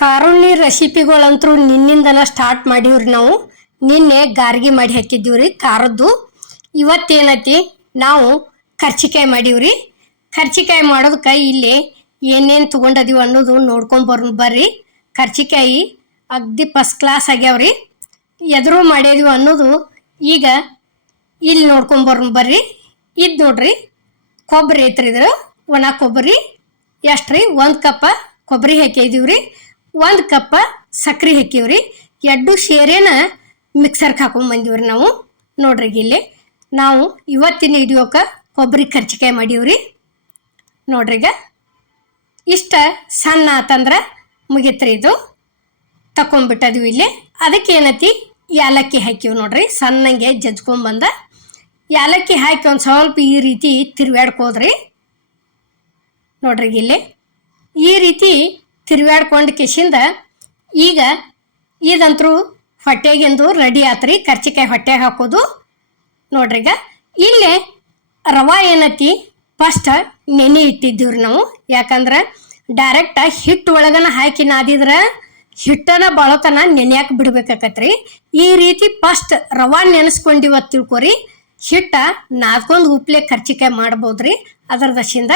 ಕಾರುಣ್ಣಿ ರೆಸಿಪಿಗಳಂತೂ ನಿನ್ನಿಂದನ start ಮಾಡೀವ್ರಿ. ನಾವು ನಿನ್ನೆ ಗಾರ್ಗಿ ಮಾಡಿ ಹಾಕಿದ್ದೀವ್ರಿ ಖಾರದ್ದು. ಇವತ್ತೇನೈತಿ ನಾವು ಕರ್ಚಿಕಾಯಿ ಮಾಡೀವ್ರಿ. ಕರ್ಚಿಕಾಯಿ ಮಾಡೋದಕ್ಕೆ ಇಲ್ಲಿ ಏನೇನು ತೊಗೊಂಡದೀವಿ ಅನ್ನೋದು ನೋಡ್ಕೊಂಡು ಬರ್ರಿ. ಕರ್ಚಿಕಾಯಿ ಅಗ್ದಿ ಫಸ್ಟ್ ಕ್ಲಾಸ್ ಆಗ್ಯಾವ್ರಿ. ಎದುರು ಮಾಡಿದೀವಿ ಅನ್ನೋದು ಈಗ ಇಲ್ಲಿ ಬರ್ರಿ. ಇದು ನೋಡ್ರಿ ಕೊಬ್ಬರಿ ಐತ್ರಿ. ಇದ್ರ ಒಣ ಕೊಬ್ಬರಿ ಎಷ್ಟ್ರಿ? 1 ಕಪ್ ಕೊಬ್ಬರಿ ಹಾಕಿದೀವ್ರಿ. 1 ಕಪ್ ಸಕ್ರೆ ಹಾಕಿವ್ರಿ. ಎರಡು ಸೇರೇನ ಮಿಕ್ಸರ್ಗೆ ಹಾಕೊಂಡ್ ಬಂದೀವ್ರಿ ನಾವು. ನೋಡ್ರಿ ಇಲ್ಲಿ ನಾವು ಇವತ್ತಿನ ಹಿಡಿಯೋಕೆ ಕೊಬ್ಬರಿ ಕರ್ಚಿಕಾಯಿ ಮಾಡೀವ್ರಿ. ನೋಡ್ರಿಗ ಇಷ್ಟ ಸಣ್ಣ ಆತಂದ್ರೆ ಮುಗಿತ್ರಿ. ಇದು ತಕೊಂಡ್ಬಿಟ್ಟದೀವಿ ಇಲ್ಲಿ. ಅದಕ್ಕೆ ಏನೈತಿ ಯಾಲಕ್ಕಿ ಹಾಕಿವ್ ನೋಡ್ರಿ. ಸಣ್ಣಂಗೆ ಜಜ್ಕೊಂಡ್ಬಂದ ಯಾಲಕ್ಕಿ ಹಾಕಿ ಒಂದು ಸ್ವಲ್ಪ ಈ ರೀತಿ ತಿರ್ವ್ಯಾಡ್ಕೋದ್ರಿ. ನೋಡ್ರಿ ಇಲ್ಲಿ ಈ ರೀತಿ ತಿರ್ವ್ಯಾಡ್ಕೊಂಡು ಕಿಶಿಂದ ಈಗ ಇದಂತರೂ ಹೊಟ್ಟೆಗೆಂದು ರೆಡಿ ಆತ್ರಿ. ಕರ್ಚಿಕಾಯಿ ಹೊಟ್ಟೆಗೆ ಹಾಕೋದು. ನೋಡ್ರಿಗ ಇಲ್ಲೇ ರವಾ ಏನೈತಿ ಫಸ್ಟ್ ನೆನೆ ಇಟ್ಟಿದ್ದೀವ್ರಿ ನಾವು. ಯಾಕಂದ್ರೆ ಡೈರೆಕ್ಟ್ ಹಿಟ್ಟು ಒಳಗನ ಹಾಕಿ ನಾದಿದ್ರೆ ಹಿಟ್ಟನ ಬಳತನ ನೆನೆಯಾಕೆ ಬಿಡ್ಬೇಕಾಕತ್ರಿ. ಈ ರೀತಿ ಫಸ್ಟ್ ರವಾ ನೆನೆಸ್ಕೊಂಡಿವತ್ತು ತಿಳ್ಕೊರಿ. ಹಿಟ್ಟ ನಾದ್ಕೊಂಡು ಉಪ್ಲೆ ಕರ್ಚಿಕಾಯಿ ಮಾಡ್ಬೋದ್ರಿ. ಅದರ ದಶಿಂದ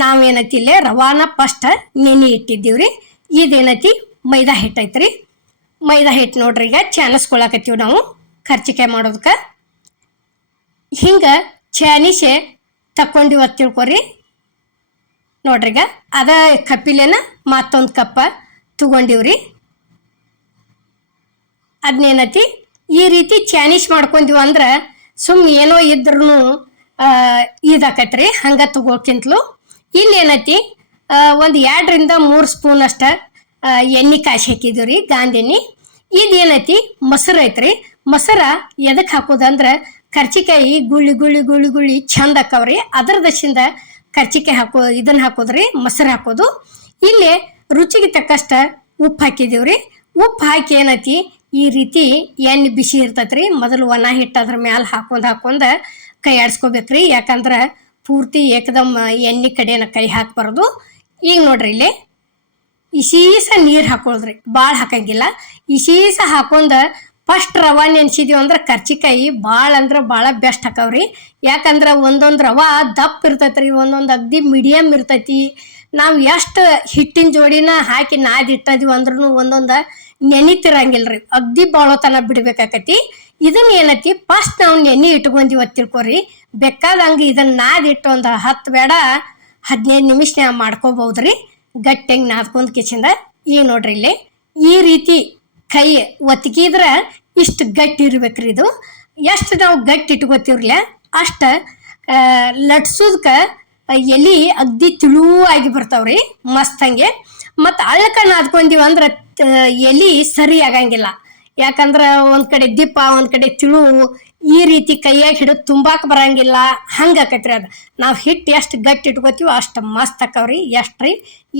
ನಾವೇನೈತಿ ಇಲ್ಲೇ ರವಾನ ಫಸ್ಟ್ ನೆನೆ ಇಟ್ಟಿದ್ದೀವ್ರಿ. ಇದೇನೈತಿ ಮೈದಾ ಹಿಟ್ಟು ಐತ್ರಿ. ಮೈದಾ ಹಿಟ್ಟು ನೋಡ್ರಿ ಈಗ ಚಾನಸ್ಕೊಳಕತ್ತೀವಿ ನಾವು ಕರ್ಚಿಕಾಯಿ ಮಾಡೋದಕ್ಕೆ. ಹಿಂಗೆ ಚಾನಿಸೆ ತಕ್ಕೊಂಡಿವತ್ತು ತಿಳ್ಕೊರಿ. ನೋಡ್ರಿಗ ಅದ ಕಪ್ಪಿಲೇನ ಮತ್ತೊಂದು ಕಪ್ಪ ತಗೊಂಡಿವ್ರಿ. ಅದನ್ನೇನೈತಿ ಈ ರೀತಿ ಚಾನಿಸ್ ಮಾಡ್ಕೊಂಡಿವ ಅಂದ್ರೆ ಏನೋ ಇದ್ರೂ ಇದಾಕೈತ್ರಿ. ಹಂಗೆ ತಗೋಕ್ಕಿಂತಲೂ ಇಲ್ಲೇನೈತಿ ಒಂದು 2ರಿಂದ 3 ಸ್ಪೂನ್ ಅಷ್ಟ ಎಣ್ಣೆ ಕಾಯಿಸಿ ಹಾಕಿದ್ದೀವ್ರಿ, ಗಾಂಧಿ ಎಣ್ಣೆ. ಇದೇನೈತಿ ಮೊಸರು ಐತ್ರಿ. ಮೊಸರ ಎದಕ್ಕೆ ಹಾಕೋದಂದ್ರೆ ಕರ್ಚಿಕಾಯಿ ಗುಳ್ಳಿ ಗುಳ್ಳಿ ಗುಳ್ಳಿ ಗುಳ್ಳಿ ಚಂದ ಆಕವ್ರಿ. ಅದರ ದಶಿಂದ ಕರ್ಚಿಕಾಯಿ ಇದನ್ನ ಹಾಕೋದ್ರಿ, ಮೊಸರು ಹಾಕೋದು. ಇಲ್ಲಿ ರುಚಿಗೆ ತಕ್ಕಷ್ಟ ಉಪ್ಪು ಹಾಕಿದೀವ್ರಿ. ಉಪ್ಪು ಹಾಕಿ ಏನೈತಿ ಈ ರೀತಿ ಎಣ್ಣೆ ಬಿಸಿ ಇರ್ತೈತ್ರಿ. ಮೊದಲು ಒಣ ಹಿಟ್ಟು ಅದ್ರ ಮ್ಯಾಲೆ ಹಾಕೊಂಡ್ ಕೈ ಆಡಿಸ್ಕೋಬೇಕ್ರಿ. ಯಾಕಂದ್ರೆ ಪೂರ್ತಿ ಏಕದಮ್ ಎಣ್ಣೆ ಕಡೆನ ಕೈ ಹಾಕ್ಬಾರ್ದು. ಈಗ ನೋಡ್ರಿ ಇಲ್ಲಿ ಇಸೀಸ ನೀರು ಹಾಕೊಳ್ದ್ರಿ, ಭಾಳ ಹಾಕಂಗಿಲ್ಲ. ಇಸೀಸ ಹಾಕೊಂಡ ಫಸ್ಟ್ ರವಾ ನೆನ್ಸಿದೀವಿ ಅಂದ್ರೆ ಕರ್ಚಿಕಾಯಿ ಭಾಳ ಅಂದ್ರೆ ಭಾಳ ಬೆಸ್ಟ್ ಹಾಕವ್ರಿ. ಯಾಕಂದ್ರೆ ಒಂದೊಂದು ರವಾ ದಪ್ಪ ಇರ್ತೈತ್ರಿ, ಒಂದೊಂದು ಅಗ್ದಿ ಮೀಡಿಯಮ್ ಇರ್ತೈತಿ. ನಾವು ಎಷ್ಟು ಹಿಟ್ಟಿನ ಜೋಡಿನ ಹಾಕಿ ನಾದಿಟ್ಟದೀವಿ ಅಂದ್ರೂ ಒಂದೊಂದು ನೆನಿತಿರಂಗಿಲ್ರಿ, ಅಗ್ದಿ ಬಾಳೋತನ ಬಿಡ್ಬೇಕಾಕತಿ. ಇದನ್ನ ಏನೈತಿ ಫಸ್ಟ್ ನಾವು ನೆನೆ ಇಟ್ಕೊಂಡಿವತ್ತು ತಿಳ್ಕೊರಿ. ಬೇಕಾದಂಗೆ ಇದನ್ನ ನಾದಿಟ್ಟು ಒಂದು 10 ಬೇಡ 15 ನಿಮಿಷ ಮಾಡ್ಕೋಬಹುದ್ರಿ. ಗಟ್ಟಿಂಗ್ ನಾದ್ಕೊಂಡ್ ಕಿಚಿಂದ. ಈಗ ನೋಡ್ರಿ ಇಲ್ಲಿ ಈ ರೀತಿ ಕೈ ಒತ್ತಿಕಿದ್ರೆ ಇಷ್ಟು ಗಟ್ಟಿ ಇರ್ಬೇಕ್ರಿ. ಇದು ಎಷ್ಟು ನಾವು ಗಟ್ಟಿ ಇಟ್ಕೋತೀವ್ರಲ್ಲ ಅಷ್ಟು ಲಟ್ಸೋದಕ್ಕೆ ಎಲೆ ಅಗ್ದಿ ತಿಳುವಾಗಿ ಬರ್ತಾವ್ರಿ ಮಸ್ತಂಗೆ. ಮತ್ತು ಅಳ್ಳಕ ನಾದ್ಕೊಂಡಿವ ಅಂದ್ರೆ ಎಲೆ ಸರಿ ಆಗಂಗಿಲ್ಲ. ಯಾಕಂದ್ರೆ ಒಂದು ಕಡೆ ದಿಪ್ಪ ಒಂದು ಕಡೆ ತಿಳು ಈ ರೀತಿ ಕೈಯಾಗ ಹಿಡಿದು ತುಂಬಾಕ್ ಬರಂಗಿಲ್ಲ. ಹಂಗೆ ಆಕೈತ್ರಿ ಅದು. ನಾವು ಹಿಟ್ಟು ಎಷ್ಟು ಗಟ್ಟಿ ಇಟ್ಕೋತೀವೋ ಅಷ್ಟು ಮಸ್ತ್ ಆಕವ್ರಿ. ಎಷ್ಟ್ರಿ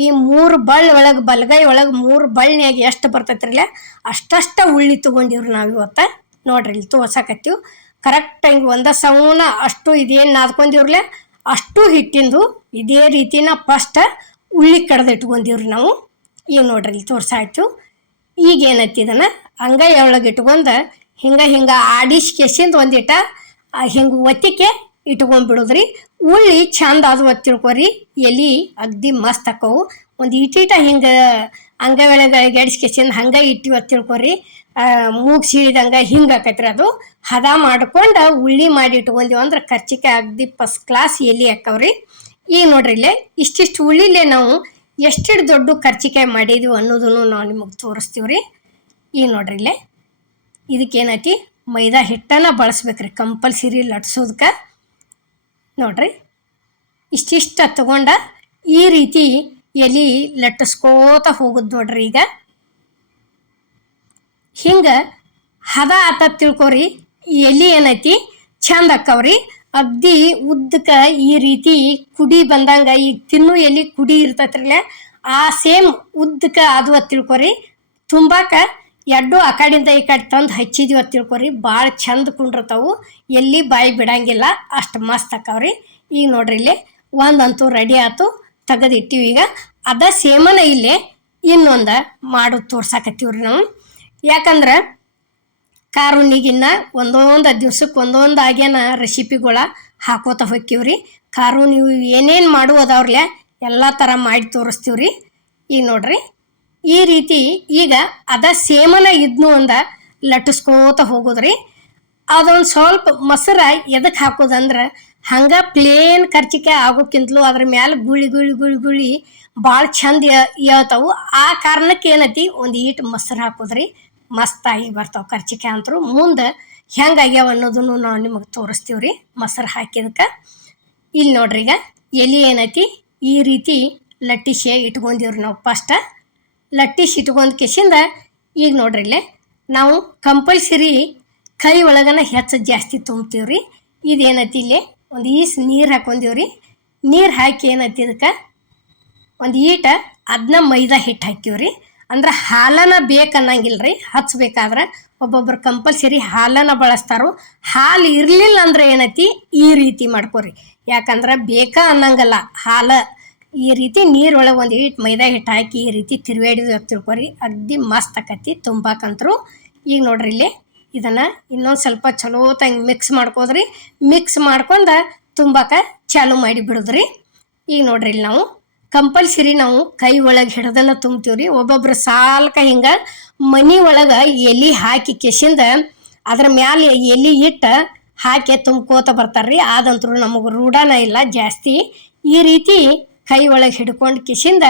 ಈ 3 ಬಳ್ಳಿ ಒಳಗೆ ಬಲಗೈ ಒಳಗೆ 3 ಬಳ್ಳಿಯಾಗಿ ಎಷ್ಟು ಬರ್ತೈತ್ರಿಲ್ಲ ಅಷ್ಟಷ್ಟ ಉಳ್ಳಿ ತೊಗೊಂಡಿವ್ರಿ ನಾವು ಇವತ್ತು. ನೋಡ್ರಿ ಇಲ್ಲಿ ತೋರ್ಸಾಕತ್ತೀವಿ ಕರೆಕ್ಟಾಗಿ ಒಂದ ಸೌನ ಅಷ್ಟು ಇದೇನು ನಾದ್ಕೊಂಡಿವ್ರಲ್ಲ ಅಷ್ಟು ಹಿಟ್ಟಿಂದು ಇದೇ ರೀತಿನ ಫಸ್ಟ್ ಉಳ್ಳಿ ಕಡ್ದು ಇಟ್ಕೊಂಡಿವ್ರಿ ನಾವು. ಈಗ ನೋಡ್ರಿ ಇಲ್ಲಿ ತೋರ್ಸಾಯ್ತು. ಈಗ ಏನೈತಿ ಇದನ್ನು ಅಂಗೈ ಒಳಗೆ ಇಟ್ಕೊಂಡು ಹಿಂಗೆ ಆಡಿಸ್ಕೆಸಿಂದ ಒಂದಿಟ ಹಿಂಗೆ ಒತ್ತಿಕೆ ಇಟ್ಕೊಂಡ್ಬಿಡೋದ್ರಿ. ಉಳ್ಳಿ ಚಂದ ಅದು ತಿಳ್ಕೊರಿ. ಎಲೆ ಅಗ್ದಿ ಮಸ್ತ್ ಆಕವು. ಒಂದು ಇಟೀಟ ಹಿಂಗೆ ಅಂಗೈ ಒಳಗೆ ಗೆಡಿಸ್ಕೆಸಿಂದ ಹಂಗೆ ಇಟ್ಟಿವತ್ತು ತಿಳ್ಕೊರಿ. ಮೂಗು ಸೀಳಿದಂಗೆ ಹಿಂಗೆ ಆಕೈತ್ರಿ. ಅದು ಹದ ಮಾಡ್ಕೊಂಡು ಉಳ್ಳಿ ಮಾಡಿ ಇಟ್ಕೊಂಡಿವಿ ಅಂದ್ರೆ ಕರ್ಚಿಕಾಯಿ ಅಗ್ದಿ ಫಸ್ಟ್ ಕ್ಲಾಸ್ ಎಲೆ ಹಾಕವ್ರಿ. ಈಗ ನೋಡ್ರಿ ಇಲ್ಲೇ ಇಷ್ಟಿಷ್ಟು ಉಳ್ಳಿಲೇ ನಾವು ಎಷ್ಟಿಷ್ಟು ದೊಡ್ಡ ಕರ್ಚಿಕಾಯಿ ಮಾಡಿದೀವಿ ಅನ್ನೋದನ್ನು ನಾವು ನಿಮಗೆ ತೋರಿಸ್ತೀವ್ರಿ. ಈಗ ನೋಡ್ರಿ ಇಲ್ಲೇ ಇದಕ್ಕೇನೈತಿ ಮೈದಾ ಹಿಟ್ಟನ್ನು ಬಳಸ್ಬೇಕ್ರಿ ಕಂಪಲ್ಸರಿ ಲಟ್ಸೋದಕ್ಕೆ. ನೋಡ್ರಿ ಇಷ್ಟಿಷ್ಟ ತಗೊಂಡ ಈ ರೀತಿ ಎಲೆ ಲಟ್ಟಿಸ್ಕೋತ ಹೋಗುದು ನೋಡ್ರಿ. ಈಗ ಹಿಂಗೆ ಹದ ಆತ ತಿಳ್ಕೊರಿ. ಎಲೆ ಏನೈತಿ ಚಂದ ಆಕವ್ರಿ. ಅಗ್ದಿ ಉದ್ದಕ್ಕೆ ಈ ರೀತಿ ಕುಡಿ ಬಂದಂಗ ಈಗ ತಿನ್ನು ಎಲೆ ಕುಡಿ ಇರ್ತೈತ್ರಲ್ಲ ಆ ಸೇಮ್ ಉದ್ದಕ್ಕೆ ಅದು ತಿಳ್ಕೊರಿ. ತುಂಬಾಕ ಎಡ್ಡು ಆ ಕಡೆಯಿಂದ ಈ ಕಡೆ ತಂದು ಹಚ್ಚಿದೀವಿ ತಿಳ್ಕೊರಿ. ಭಾಳ ಚಂದ ಕುಂಡಿರ್ತಾವು, ಎಲ್ಲಿ ಬಾಯಿ ಬಿಡಂಗಿಲ್ಲ, ಅಷ್ಟು ಮಸ್ತ್ ಆಕವ್ರಿ. ಈಗ ನೋಡ್ರಿ ಇಲ್ಲಿ ಒಂದಂತೂ ರೆಡಿ ಆಯ್ತು, ತೆಗೆದಿಟ್ಟಿವಿ. ಈಗ ಅದ ಸೇಮನ ಇಲ್ಲಿ ಇನ್ನೊಂದು ಮಾಡೋದು ತೋರ್ಸಾಕತ್ತೀವ್ರಿ ನಾವು. ಯಾಕಂದ್ರೆ ಕಾರುಣಿಗಿನ್ನ ಒಂದೊಂದು ದಿವ್ಸಕ್ಕೆ ಒಂದೊಂದು ಆಗ್ಯಾನ ರೆಸಿಪಿಗಳ ಹಾಕೋತ ಹೋಗ್ತೀವ್ರಿ. ಕಾರು ನೀವು ಏನೇನು ಮಾಡುವುದವ್ರಲ್ಲ ಎಲ್ಲ ಥರ ಮಾಡಿ ತೋರಿಸ್ತೀವ್ರಿ. ಈಗ ನೋಡ್ರಿ ಈ ರೀತಿ ಈಗ ಅದ ಸೇಮನ ಇದ್ನು ಒಂದು ಲಟ್ಟಿಸ್ಕೋತ ಹೋಗೋದ್ರಿ. ಅದೊಂದು ಸ್ವಲ್ಪ ಮೊಸರ ಎದಕ್ಕೆ ಹಾಕೋದಂದ್ರೆ ಹಂಗೆ ಪ್ಲೇನ್ ಕರ್ಚಿಕಾಯಿ ಆಗೋಕ್ಕಿಂತಲೂ ಅದ್ರ ಮ್ಯಾಲೆ ಗುಳಿ ಗುಳಿ ಗುಳಿ ಗುಳಿ ಭಾಳ ಚಂದ ಹೇಳ್ತಾವು. ಆ ಕಾರಣಕ್ಕೆ ಏನೈತಿ ಒಂದು ಈಟ್ ಮೊಸರು ಹಾಕೋದ್ರಿ, ಮಸ್ತಾಗಿ ಬರ್ತಾವೆ ಕರ್ಚಿಕಾಯಿ ಅಂತರೂ. ಮುಂದೆ ಹೆಂಗಾಗ್ಯಾವ ಅನ್ನೋದನ್ನು ನಾವು ನಿಮಗೆ ತೋರಿಸ್ತೀವ್ರಿ ಮೊಸರು ಹಾಕಿದಕ್ಕೆ. ಇಲ್ಲಿ ನೋಡ್ರಿ ಈಗ ಎಲೆ ಏನೈತಿ ಈ ರೀತಿ ಲಟ್ಟಿಸಿ ಇಟ್ಕೊಂಡಿವ್ರಿ ನಾವು. ಫಸ್ಟ ಲಟ್ಟಿಸಿ ಇಟ್ಕೊಂಡು ಕಿಸಿಂದ ಈಗ ನೋಡ್ರಿ ಇಲ್ಲೇ ನಾವು ಕಂಪಲ್ಸರಿ ಕೈ ಒಳಗನ ಹೆಚ್ಚು ಜಾಸ್ತಿ ತುಂಬ್ತೀವ್ರಿ. ಇದೇನೈತಿ ಇಲ್ಲೇ ಒಂದು ಈಸ್ ನೀರು ಹಾಕೊಂಡಿವ್ರಿ. ನೀರು ಹಾಕಿ ಏನೈತಿ ಇದಕ್ಕೆ ಒಂದು ಈಟ ಅದನ್ನ ಮೈದಾ ಹಿಟ್ಟು ಹಾಕಿವ್ರಿ. ಅಂದ್ರೆ ಹಾಲನ ಬೇಕನ್ನಂಗಿಲ್ಲ ರೀ, ಹಚ್ಬೇಕಾದ್ರೆ ಒಬ್ಬೊಬ್ರು ಕಂಪಲ್ಸರಿ ಹಾಲನ ಬಳಸ್ತಾರೋ. ಹಾಲು ಇರಲಿಲ್ಲ ಅಂದ್ರೆ ಏನೈತಿ ಈ ರೀತಿ ಮಾಡ್ಕೊರಿ. ಯಾಕಂದ್ರೆ ಬೇಕಾ ಅನ್ನಂಗಲ್ಲ ಹಾಲು. ಈ ರೀತಿ ನೀರೊಳಗೆ ಒಂದು ಈಟ್ ಮೈದಾ ಹಿಟ್ಟು ಹಾಕಿ ಈ ರೀತಿ ತಿರುವಾಡಿದ್ವಿ ತಿಳ್ಕೊರಿ, ಅಗ್ದಿ ಮಸ್ತ್ ಆಕತಿ ತುಂಬಾಕಂತರು. ಈಗ ನೋಡ್ರಿ ಇಲ್ಲಿ ಇದನ್ನು ಇನ್ನೊಂದು ಸ್ವಲ್ಪ ಚಲೋ ತಂಗೆ ಮಿಕ್ಸ್ ಮಾಡ್ಕೋದ್ರಿ. ಮಿಕ್ಸ್ ಮಾಡ್ಕೊಂಡು ತುಂಬಾಕ ಚಾಲು ಮಾಡಿ ಬಿಡೋದ್ರಿ. ಈಗ ನೋಡ್ರಿ ಇಲ್ಲಿ ನಾವು ಕಂಪಲ್ಸರಿ ನಾವು ಕೈ ಒಳಗೆ ಹಿಡ್ದನ್ನ ತುಂಬ್ತೀವ್ರಿ. ಒಬ್ಬೊಬ್ರು ಸಾಲ್ಕ ಹಿಂಗೆ ಮನೆ ಒಳಗೆ ಎಲೆ ಹಾಕಿ ಕೆಸಿಂದ ಅದ್ರ ಮ್ಯಾಲೆ ಎಲೆ ಇಟ್ಟು ಹಾಕಿ ತುಂಬ್ಕೋತ ಬರ್ತಾರ್ರಿ. ಅದಂತರೂ ನಮಗೆ ರೂಢನ ಇಲ್ಲ ಜಾಸ್ತಿ. ಈ ರೀತಿ ಕೈ ಒಳಗೆ ಹಿಡ್ಕೊಂಡು ಕಿಸಿಂದ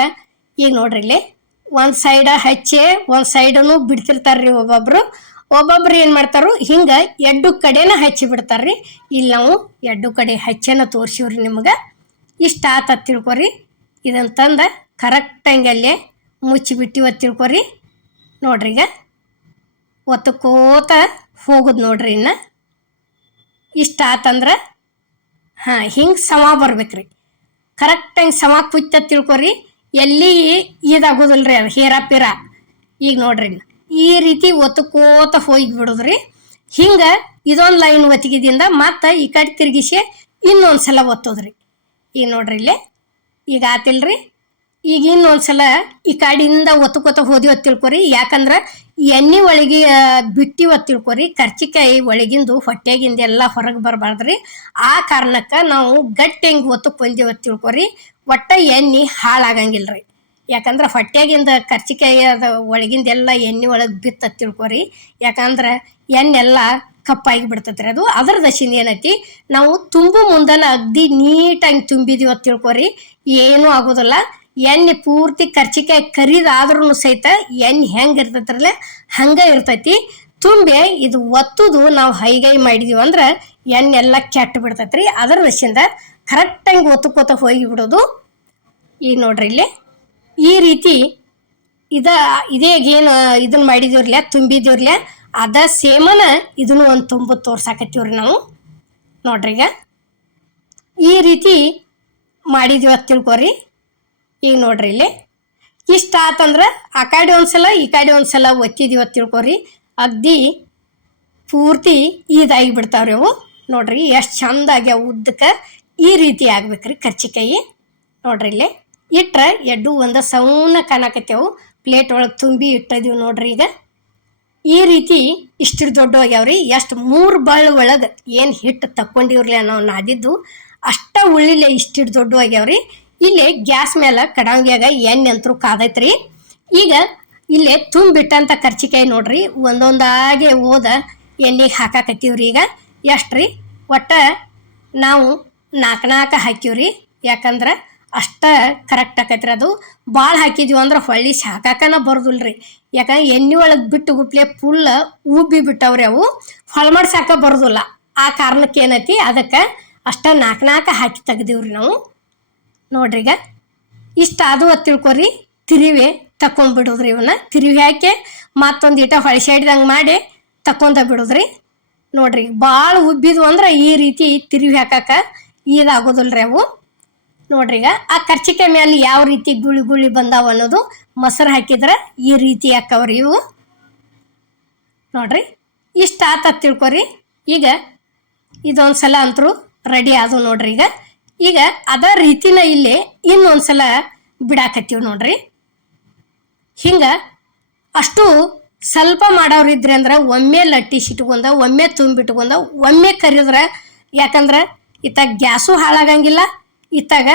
ಈಗ ನೋಡ್ರಿ ಇಲ್ಲಿ ಒಂದು ಸೈಡ ಹಚ್ಚಿ ಒಂದು ಸೈಡನು ಬಿಡ್ತಿರ್ತಾರ್ರಿ. ಒಬ್ಬೊಬ್ರು ಏನು ಮಾಡ್ತಾರೋ ಹಿಂಗೆ ಎಡ್ಡು ಕಡೆನ ಹಚ್ಚಿ ಬಿಡ್ತಾರ್ರಿ. ಇಲ್ಲಿ ನಾವು ಎಡ್ಡು ಕಡೆ ಹಚ್ಚನ ತೋರಿಸಿವ್ರಿ ನಿಮ್ಗೆ. ಇಷ್ಟ ಆತ ತಿಳ್ಕೊರಿ. ಇದನ್ನು ತಂದು ಕರೆಕ್ಟಂಗೆ ಅಲ್ಲೇ ಮುಚ್ಚಿಬಿಟ್ಟಿವ ತಿಳ್ಕೊರಿ. ನೋಡ್ರಿ ಈಗ ಒತ್ತಕೋತ ಹೋಗೋದು ನೋಡ್ರಿ. ಇನ್ನು ಇಷ್ಟ ಆತಂದ್ರೆ ಹಿಂಗೆ ಸಮ ಬರ್ಬೇಕ್ರಿ. ಕರೆಕ್ಟಂಗೆ ಸಮ ಕುಯ್ತ ತಿಳ್ಕೊರಿ. ಎಲ್ಲಿ ಇದಾಗೋದಿಲ್ಲ ರೀ ಅದು ಹೇರಾಪಿರ. ಈಗ ನೋಡ್ರಿ ಈ ರೀತಿ ಒತ್ತಕೋತ ಹೋಗಿ ಬಿಡೋದ್ರಿ. ಹಿಂಗೆ ಇದೊಂದು ಲೈನ್ ಒತ್ತಿಗಿದಿಂದ ಮತ್ತು ಈ ಕಡೆ ತಿರುಗಿಸಿ ಇನ್ನೊಂದು ಸಲ ಒತ್ತೋದ್ರಿ. ಈಗ ನೋಡ್ರಿ ಇಲ್ಲೇ ಈಗ ಆತಿಲ್ರಿ. ಈಗ ಇನ್ನೊಂದು ಸಲ ಈ ಕಡೆಯಿಂದ ಒತ್ತಕೋತ ಹೋದಿವ ತಿಳ್ಕೊರಿ. ಯಾಕಂದ್ರೆ ಎಣ್ಣೆ ಒಳಗೆ ಬಿಟ್ಟಿವ ತಿಳ್ಕೊರಿ. ಕರ್ಚಿಕಾಯಿ ಒಳಗಿಂದು ಹೊಟ್ಟೆಗಿಂದ ಎಲ್ಲ ಹೊರಗೆ ಬರಬಾರ್ದ್ರಿ. ಆ ಕಾರಣಕ್ಕೆ ನಾವು ಗಟ್ಟಿ ಹೆಂಗೆ ಒತ್ತಕೊಂಡಿವ ತಿಳ್ಕೊರಿ. ಒಟ್ಟ ಎಣ್ಣೆ ಹಾಳಾಗಂಗಿಲ್ಲ ರೀ. ಯಾಕಂದ್ರೆ ಹೊಟ್ಟೆಗಿಂದ ಕರ್ಚಿಕಾಯಿ ಅದು ಒಳಗಿಂದ ಎಲ್ಲ ಎಣ್ಣೆ ಒಳಗೆ ಬಿತ್ತ ತಿಳ್ಕೊರಿ. ಯಾಕಂದ್ರೆ ಎಣ್ಣೆಲ್ಲ ಕಪ್ಪಾಗಿ ಬಿಡ್ತೈತ್ರಿ. ಅದು ಅದ್ರ ದಶಿಂದ ಏನೈತಿ ನಾವು ತುಂಬು ಮುಂದನ ಅಗ್ದಿ ನೀಟಾಗಿ ತುಂಬಿದೀವ ತಿಳ್ಕೊರಿ, ಏನೂ ಆಗೋದಿಲ್ಲ. ಎಣ್ಣೆ ಪೂರ್ತಿ ಕರ್ಚಿಕಾಯಿ ಕರಿದಾದ್ರೂ ಸಹಿತ ಎಣ್ಣೆ ಹೆಂಗೆ ಇರ್ತೈತ್ರಲ್ಲ ಹಂಗೆ ಇರ್ತೈತಿ. ತುಂಬಿ ಇದು ಒತ್ತುದು ನಾವು ಹೈಗೈ ಮಾಡಿದೀವಿ ಅಂದ್ರೆ ಎಣ್ಣೆ ಎಲ್ಲ ಕೆಟ್ಟು ಬಿಡ್ತೈತ್ರಿ. ಅದರ ದಶಿಂದ ಕರೆಕ್ಟಂಗೆ ಒತ್ತಕೋತ ಹೋಗಿ ಬಿಡೋದು. ಈಗ ನೋಡ್ರಿ ಇಲ್ಲಿ ಈ ರೀತಿ ಇದೇಗೇನು ಇದನ್ನ ಮಾಡಿದೀವ್ರಲ್ಲ ತುಂಬಿದೀವ್ರಲ್ಲ ಅದ ಸೇಮನ ಇದನ್ನು ಒಂದು ತುಂಬ ತೋರ್ಸಾಕತ್ತೀವ್ರಿ ನಾವು. ನೋಡ್ರಿ ಈಗ ಈ ರೀತಿ ಮಾಡಿದೀವಿ ತಿಳ್ಕೊರಿ. ಈಗ ನೋಡ್ರಿ ಇಲ್ಲಿ ಇಷ್ಟ ಆತಂದ್ರೆ ಆ ಕಡೆ ಒಂದ್ಸಲ ಈ ಕಡೆ ಒಂದ್ಸಲ ಒತ್ತಿದೀವ ತಿಳ್ಕೊರಿ. ಅಗ್ದಿ ಪೂರ್ತಿ ಇದಾಗಿ ಬಿಡ್ತಾವ್ರಿ ಅವು. ನೋಡ್ರಿ ಎಷ್ಟು ಚಂದಾಗಿ ಅವು ಉದ್ದಕ್ಕೆ ಈ ರೀತಿ ಆಗ್ಬೇಕ್ರಿ ಕರ್ಚಿಕಾಯಿ. ನೋಡ್ರಿ ಇಲ್ಲಿ ಇಟ್ರೆ ಎಡ್ಡು ಒಂದು ಸೌನ ಕಾಣಕತ್ತೇವು. ಪ್ಲೇಟ್ ಒಳಗೆ ತುಂಬಿ ಇಟ್ಟಿದೀವಿ ನೋಡ್ರಿ. ಈಗ ಈ ರೀತಿ ಇಷ್ಟು ದೊಡ್ಡ ಆಗ್ಯಾವ್ರಿ. ಎಷ್ಟು 3 ಬಳ್ಳ ಒಳಗೆ ಏನು ಹಿಟ್ಟು ತಕ್ಕೊಂಡಿವ್ರಲ್ಲ ನಾವು ನಾದಿದ್ದು ಅಷ್ಟ ಉಳ್ಳಿಲೆ ಇಷ್ಟು ದೊಡ್ಡ ಆಗ್ಯಾವ್ರಿ. ಇಲ್ಲೇ ಗ್ಯಾಸ್ ಮೇಲೆ ಕಡಾಂಗ್ಯಾಗ ಎಣ್ಣೆ ಅಂತರೂ ಕಾದೈತ್ರಿ. ಈಗ ಇಲ್ಲೇ ತುಂಬಿಟ್ಟಂಥ ಕರ್ಚಿಕಾಯಿ ನೋಡ್ರಿ ಒಂದೊಂದಾಗೆ ಹೋದ ಎಣ್ಣೆಗೆ ಹಾಕಾಕತ್ತೀವ್ರಿ. ಈಗ ಎಷ್ಟು ರೀ ಒಟ್ಟ ನಾವು 4 ಹಾಕಿವ್ರಿ. ಯಾಕಂದ್ರೆ ಅಷ್ಟ ಕರೆಕ್ಟ್ ಆಕೈತ್ರಿ. ಅದು ಭಾಳ ಹಾಕಿದ್ವಿ ಅಂದ್ರೆ ಹೊಳ್ಳಿ ಹಾಕಾಕನ ಬರೋದಿಲ್ಲ ರೀ. ಯಾಕಂದ್ರೆ ಎಣ್ಣೆ ಒಳಗೆ ಬಿಟ್ಟು ಗುಪ್ಲೆ ಫುಲ್ ಉಬ್ಬಿ ಬಿಟ್ಟವ್ರಿ ಅವು ಹೊಳ ಮಾಡ್ಸಾಕ ಬರೋದಿಲ್ಲ. ಆ ಕಾರಣಕ್ಕೆ ಏನೈತಿ ಅದಕ್ಕೆ ಅಷ್ಟ 4 ಹಾಕಿ ತೆಗ್ದೀವ್ರಿ ನಾವು. ನೋಡ್ರಿ ಈಗ ಇಷ್ಟ ಅದು ತಿಳ್ಕೊರಿ. ತಿರುವಿ ತಕೊಂಡ್ಬಿಡೋದ್ರಿ. ಇವನ್ನ ತಿರುವಿ ಹಾಕಿ ಮತ್ತೊಂದು ಈಟ ಹೊಳಿಸಾಡ್ದಂಗೆ ಮಾಡಿ ತಕೊಂಡ ಬಿಡೋದ್ರಿ. ನೋಡ್ರಿ ಭಾಳ ಉಬ್ಬಿದ್ವು ಅಂದ್ರೆ ಈ ರೀತಿ ತಿರುವಿ ಹಾಕಾಕ ಇದಾಗೋದಿಲ್ಲ ರೀ ಅವು. ನೋಡ್ರಿ ಈಗ ಆ ಕರ್ಚಿಕಾಯಿ ಮೇಲೆ ಯಾವ ರೀತಿ ಗುಳಿ ಗುಳಿ ಬಂದಾವ ಅನ್ನೋದು ಮೊಸರು ಹಾಕಿದ್ರೆ ಈ ರೀತಿ ಹಾಕವ್ರಿ ಇವು. ನೋಡ್ರಿ ಇಷ್ಟ ಆತ ತಿಳ್ಕೊರಿ. ಈಗ ಇದೊಂದು ಸಲ ಅಂತರೂ ರೆಡಿ ಆದವು ನೋಡ್ರಿ. ಈಗ ಅದ ರೀತಿನ ಇಲ್ಲಿ ಇನ್ನೊಂದ್ಸಲ ಬಿಡಾಕತ್ತೀವಿ ನೋಡ್ರಿ. ಹಿಂಗೆ ಅಷ್ಟು ಸ್ವಲ್ಪ ಮಾಡೋರು ಇದ್ರಿ ಅಂದ್ರೆ ಒಮ್ಮೆ ಲಟ್ಟಿಸಿಟ್ಕೊಂಡ ಒಮ್ಮೆ ತುಂಬಿಟ್ಕೊಂಡ ಒಮ್ಮೆ ಕರಿದ್ರೆ, ಯಾಕಂದ್ರೆ ಇತ್ತಾಗ ಗ್ಯಾಸು ಹಾಳಾಗಂಗಿಲ್ಲ, ಇತ್ತಾಗ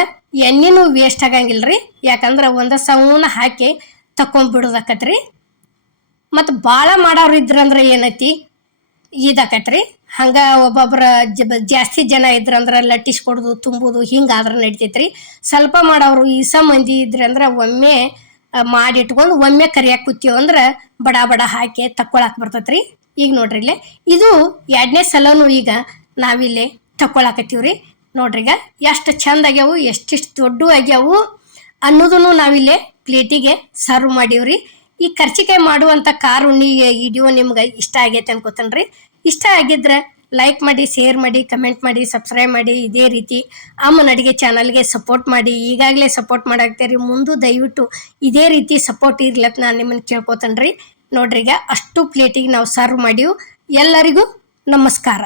ಎಣ್ಣೆನೂ ವೇಸ್ಟ್ ಆಗಂಗಿಲ್ಲ ರೀ. ಯಾಕಂದ್ರೆ ಒಂದು ಸೌನ ಹಾಕಿ ತಕೊಂಡ್ಬಿಡೋದಾಕತ್ರಿ. ಮತ್ತು ಭಾಳ ಮಾಡೋರು ಇದ್ರಂದ್ರೆ ಏನೈತಿ ಇದಾಕತ್ರಿ. ಹಂಗೆ ಒಬ್ಬೊಬ್ಬರ ಜಾಸ್ತಿ ಜನ ಇದ್ರಂದ್ರೆ ಲಟ್ಟಿಸ್ಕೊಡೋದು ತುಂಬೋದು ಹಿಂಗಾದ್ರೆ ನಡಿತೈತ್ರಿ. ಸ್ವಲ್ಪ ಮಾಡೋರು ಈಸ ಮಂದಿ ಇದ್ರಂದ್ರೆ ಒಮ್ಮೆ ಮಾಡಿಟ್ಕೊಂಡು ಒಮ್ಮೆ ಕರಿಯಾಕೆ ಕೂತೀವಿ ಅಂದ್ರೆ ಬಡ ಬಡ ಹಾಕಿ ತಕ್ಕೊಳಕ್ಕೆ ಬರ್ತೈತ್ರಿ. ಈಗ ನೋಡ್ರಿ ಇಲ್ಲೇ ಇದು 2ನೇ ಸಲನೂ ಈಗ ನಾವಿಲ್ಲಿ ತಕ್ಕೊಳಕತ್ತೀವ್ರಿ. ನೋಡ್ರಿ ಈಗ ಎಷ್ಟು ಚಂದ ಆಗ್ಯಾವು, ಎಷ್ಟೆಷ್ಟು ದೊಡ್ಡ ಆಗ್ಯಾವು ಅನ್ನೋದನ್ನು ನಾವಿಲ್ಲಿ ಪ್ಲೇಟಿಗೆ ಸರ್ವ್ ಮಾಡೀವ್ರಿ. ಈ ಕರ್ಚಿಕಾಯಿ ಮಾಡುವಂಥ ಕಾರುಣ್ಣಿ ವಿಡಿಯೋ ನಿಮ್ಗೆ ಇಷ್ಟ ಆಗೈತೆ ಅನ್ಕೋತೇನ್ರಿ. ಇಷ್ಟ ಆಗಿದ್ರೆ ಲೈಕ್ ಮಾಡಿ, ಶೇರ್ ಮಾಡಿ, ಕಮೆಂಟ್ ಮಾಡಿ, ಸಬ್ಸ್ಕ್ರೈಬ್ ಮಾಡಿ. ಇದೇ ರೀತಿ ಅಮ್ಮನ ಅಡುಗೆ ಚಾನಲ್ಗೆ ಸಪೋರ್ಟ್ ಮಾಡಿ. ಈಗಾಗಲೇ ಸಪೋರ್ಟ್ ಮಾಡಾಕ್ತೀರಿ, ಮುಂದೆ ದಯವಿಟ್ಟು ಇದೇ ರೀತಿ ಸಪೋರ್ಟ್ ಇರ್ಲತ್ತ ನಾನು ನಿಮ್ಮನ್ನು ಕೇಳ್ಕೊತೇನ್ರಿ. ನೋಡ್ರಿ ಈಗ ಅಷ್ಟು ಪ್ಲೇಟಿಗೆ ನಾವು ಸರ್ವ್ ಮಾಡೀವಿ. ಎಲ್ಲರಿಗೂ ನಮಸ್ಕಾರ.